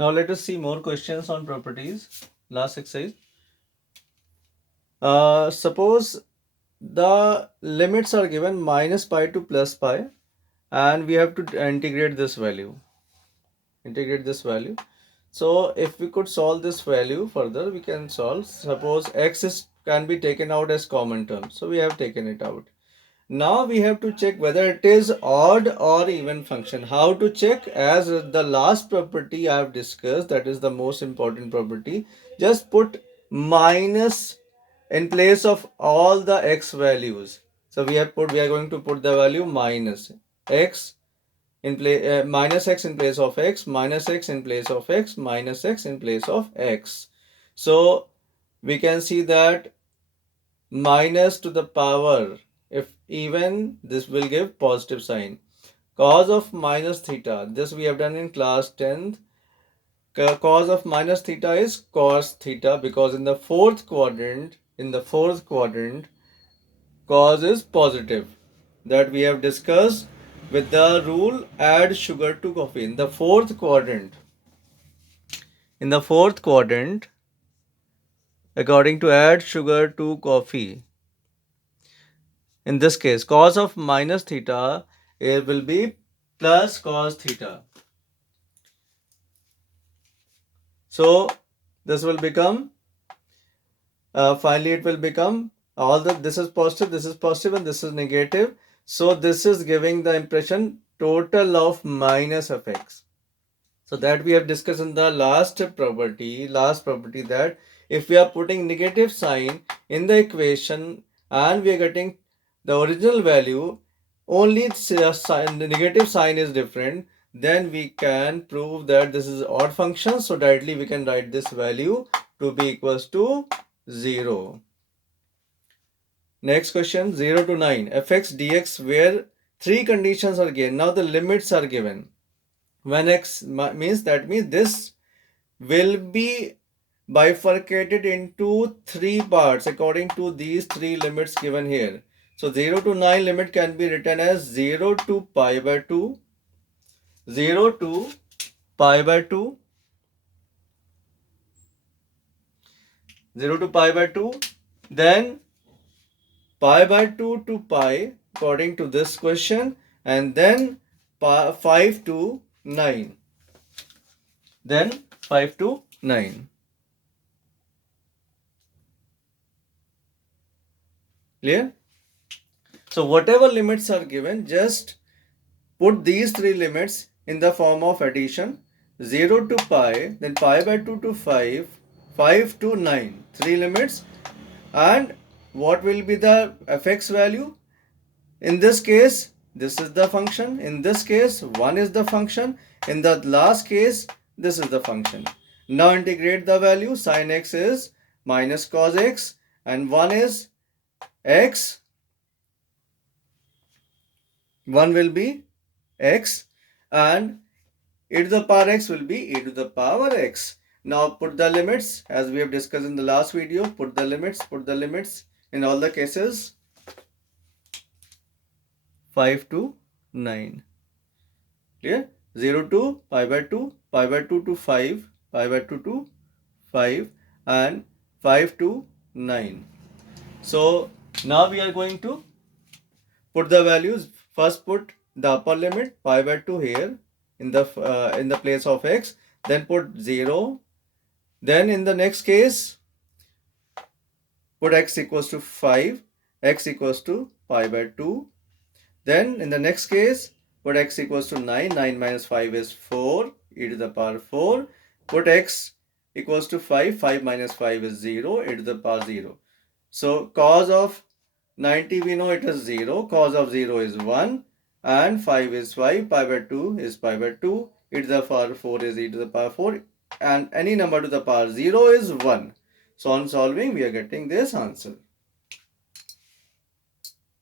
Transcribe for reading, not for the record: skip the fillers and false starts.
Now let us see more questions on properties. Last exercise. Suppose the limits are given minus pi to plus pi, and we have to integrate this value. So if we could solve this value further, we can solve. Suppose x can be taken out as common term, so we have taken it out. Now we have to check whether it is odd or even function. How to check? As the last property I have discussed, that is the most important property. Just put minus in place of all the x values. So we are going to put the value minus x in place, minus x in place of x, minus x in place of x, minus x in place of x. So we can see that minus to the power, if even, this will give positive sign. Cos of minus theta, this we have done in class 10th. Cos of minus theta is cos theta, because in the fourth quadrant, cos is positive. That we have discussed with the rule add sugar to coffee. In the fourth quadrant, according to add sugar to coffee, in this case cos of minus theta, it will be plus cos theta. So this will become, finally it will become, all the, this is positive and this is negative. So this is giving the impression total of minus of x. So that we have discussed in the last property, that if we are putting negative sign in the equation and we are getting the original value, only the negative sign is different, then we can prove that this is odd function. So directly we can write this value to be equals to 0. Next question, 0 to 9 fx dx, where three conditions are given. Now the limits are given. When x means, that means this will be bifurcated into three parts according to these three limits given here. So 0 to 9 limit can be written as 0 to pi by 2, 0 to pi by 2, 0 to pi by 2, then pi by 2 to pi according to this question, and then 5 to 9. Then 5 to 9. Clear? So whatever limits are given, just put these three limits in the form of addition. 0 to pi, then pi by 2 to 5, 5 to 9. Three limits. And what will be the fx value? In this case, this is the function. In this case, 1 is the function. In the last case, this is the function. Now integrate the value. Sin x is minus cos x, and 1 is x. 1 will be x, and e to the power x will be e to the power x. Now put the limits as we have discussed in the last video. Put the limits in all the cases. 5 to 9. Clear? 0 to pi by 2, pi by 2 to 5, pi by 2 to 5, and 5 to 9. So now we are going to put the values. First put the upper limit pi by 2 here in the place of x, then put 0. Then in the next case, put x equals to 5, x equals to pi by 2. Then in the next case, put x equals to 9, 9 minus 5 is 4, e to the power 4. Put x equals to 5, 5 minus 5 is 0, e to the power 0. So cos of 90 we know it is 0, cos of 0 is 1, and 5 is 5, pi by 2 is pi by 2, e to the power 4 is e to the power 4, and any number to the power 0 is 1. So on solving, we are getting this answer.